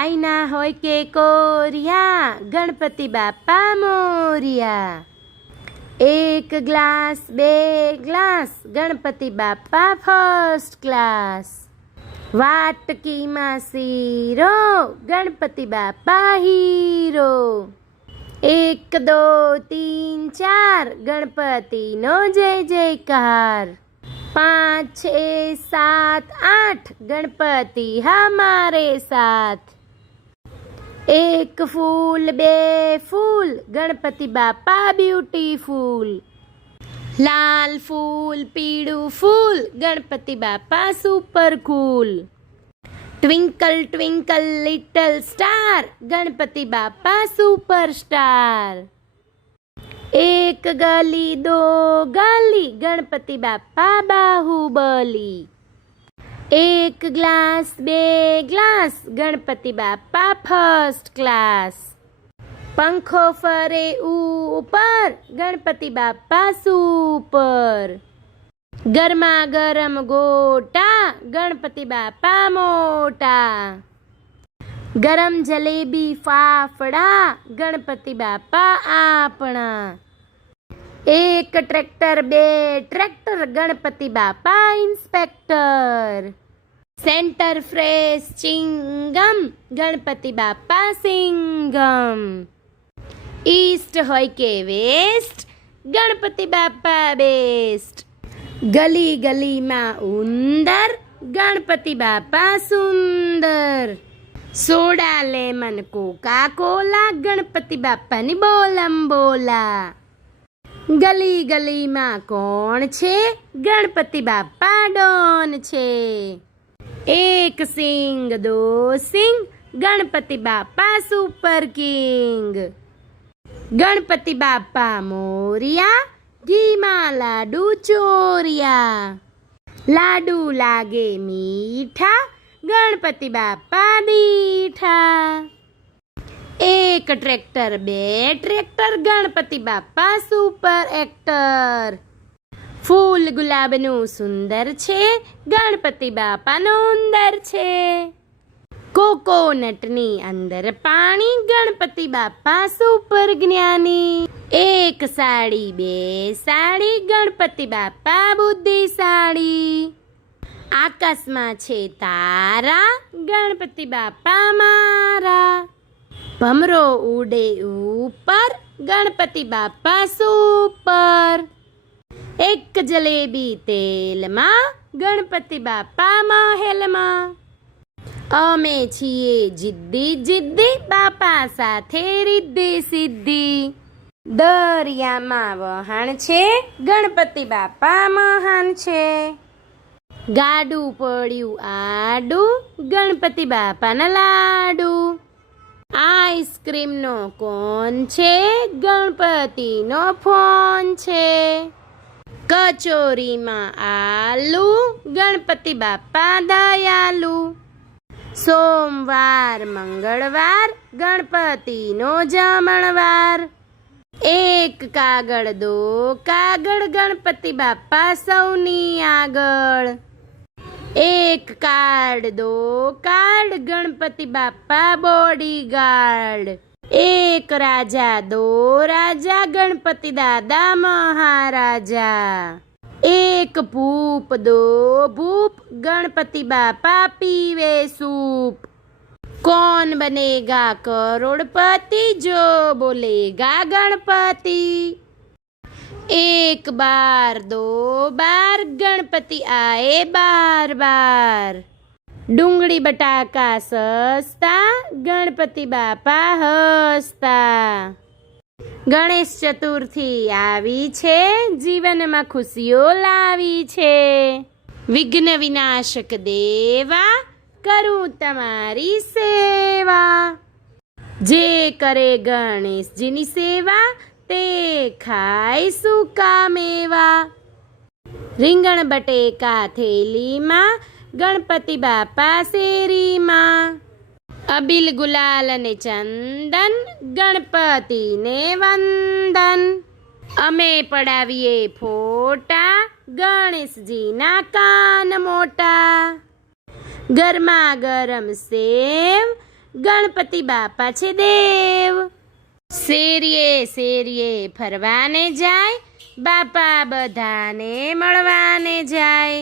China હોય કે Korea, Ganpati બાપા મોરિયા. એક ગ્લાસ, બે ગ્લાસ, ગણપતિ બાપા ફર્સ્ટ ક્લાસ વાટકીમાં શીરો ગણપતિ બાપા હીરો. એક, દો, તીન, ચાર, ગણપતિનો જય જયકાર. પાંચ છ સાત, આઠ, ગણપતિ હા મારે સાથ. એક ફૂલ, બે ફૂલ. ગણપતિ બાપા બ્યુટીફૂલ લાલ ફૂલ, પીળું ફૂલ. Ganpati Bappa super cool. Twinkle twinkle, little star. Ganpati Bappa super star. એક ગલી, દો ગલી. ગણપતિ બાપા બાહુબલી. એક ગ્લાસ, બે ગ્લાસ. ગણપતિ બાપા ફર્સ્ટ ક્લાસ પંખો ફરે ઉપર. ગણપતિ બાપા સુપર ગરમા ગરમ ગોટા. ગણપતિ બાપા મોટા. ગરમ જલેબી ફાફડા. ગણપતિ બાપા આપણા. એક ટ્રેક્ટર, બે tractor, Ganpati Bappa inspector. Center fresh chewing gum, Ganpati Bappa Singham. East હોય કે વેસ્ટ, ગણપતિ બાપા બેસ્ટ. ગલી ગલીમાં ઉંદર, ગણપતિ બાપા સુંદર. Soda, lemon Coca Cola Ganpati બાપાની બોલમ બોલા. ગલી ગલીમાં કોણ છે? ગણપતિ બાપા ડોન છે. એક સિંગ, દો સિંગ, ગણપતિ બાપા સુપર કિંગ. ગણપતિ બાપા મોરિયા, ઘીમાં લાડુ ચોરિયા. લાડુ લાગે મીઠા, ગણપતિ બાપા દીઠા એક ટ્રેક્ટર, બે tractor, Ganpati Bappa super actor. ફૂલ ગુલાબનું સુંદર છે, ગણપતિ બાપાનો ઉંદર છે. કોકોનટની અંદર પાણી, ગણપતિ બાપા સુપર જ્ઞાની. એક સાડી, બે સાડી, ગણપતિ બાપા બુદ્ધિશાળી. આકાશમાં છે તારા, ગણપતિ બાપા મારા. ભમરો ઉડે ઉપર, ગણપતિ બાપા સુપર. એક જલેબી તેલમાં, ગણપતિ બાપા મહેલમાં. અમે છીએ જિદ્દી જિદ્દી, બાપા સાથે રિદ્ધિ સિદ્ધિ. દરિયામાં વહાણ છે, ગણપતિ બાપા મહાન છે. ગાડું પડ્યું આડું, ગણપતિ બાપાના લાડુ. આઈસ્ક્રીમનો કોન છે? ગણપતિનો ફોન છે. કચોરીમાં આલુ, ગણપતિ બાપા દયાલુ. સોમવાર, મંગળવાર, ગણપતિનો જમણવાર. એક કાગળ, દો કાગળ, ગણપતિ બાપા સૌની આગળ. एक कार्ड, दो कार्ड, गणपति बापा बॉडी गार्ड एक राजा, दो राजा, गणपति दादा महाराजा। एक भूप, दो भूप, गणपति बापा पीवे सूप। कौन बनेगा करोड़पति, जो बोलेगा गणपति? એક બાર, દો બાર, ગણપતિ આએ બાર બાર. ડુંગળી બટાકા સસ્તા, ગણપતિ બાપા હસતા. ગણેશ ચતુર્થી આવી છે, જીવનમાં ખુશીઓ લાવી છે. વિઘ્ન વિનાશક દેવા, કરું તમારી સેવા. જે કરે ગણેશજીની સેવા તે ખાય સૂકા મેવા રીંગણ બટેકા થેલીમાં, ગણપતિ બાપા શેરીમાં. અબિલ ગુલાલ ને ચંદન, ગણપતિને વંદન. અમે પડાવીએ ફોટા, ગણેશજીના કાન મોટા. ગરમા ગરમ સેવ, ગણપતિ બાપા છે દેવ. શેરીએ શેરીએ ફરવાને જાય, બાપા બધાને મળવાને જાય.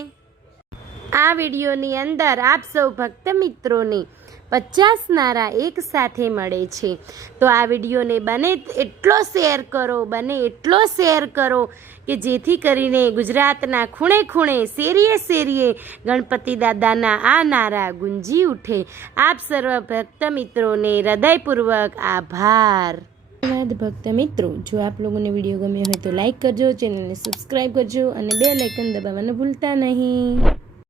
આ વિડીયોની અંદર આપ સૌ ભક્ત મિત્રોને પચાસ નારા એક સાથે મળે છે. તો આ વિડીયોને બને એટલો શેર કરો, બને એટલો શેર કરો કે જેથી કરીને ગુજરાતના ખૂણે ખૂણે, શેરીએ શેરીએ ગણપતિ દાદાના આ નારા ગુંજી ઉઠે. આપ સર્વ ભક્ત મિત્રોને હૃદયપૂર્વક આભાર. ધન્યવાદ ભક્ત મિત્રો. જો આપ લોકોને વીડિયો ગમ્યો હોય તો લાઈક કરજો ચેનલને સબસ્ક્રાઈબ કરજો અને બે લાઇકન દબાવવાનું ભૂલતા નહીં.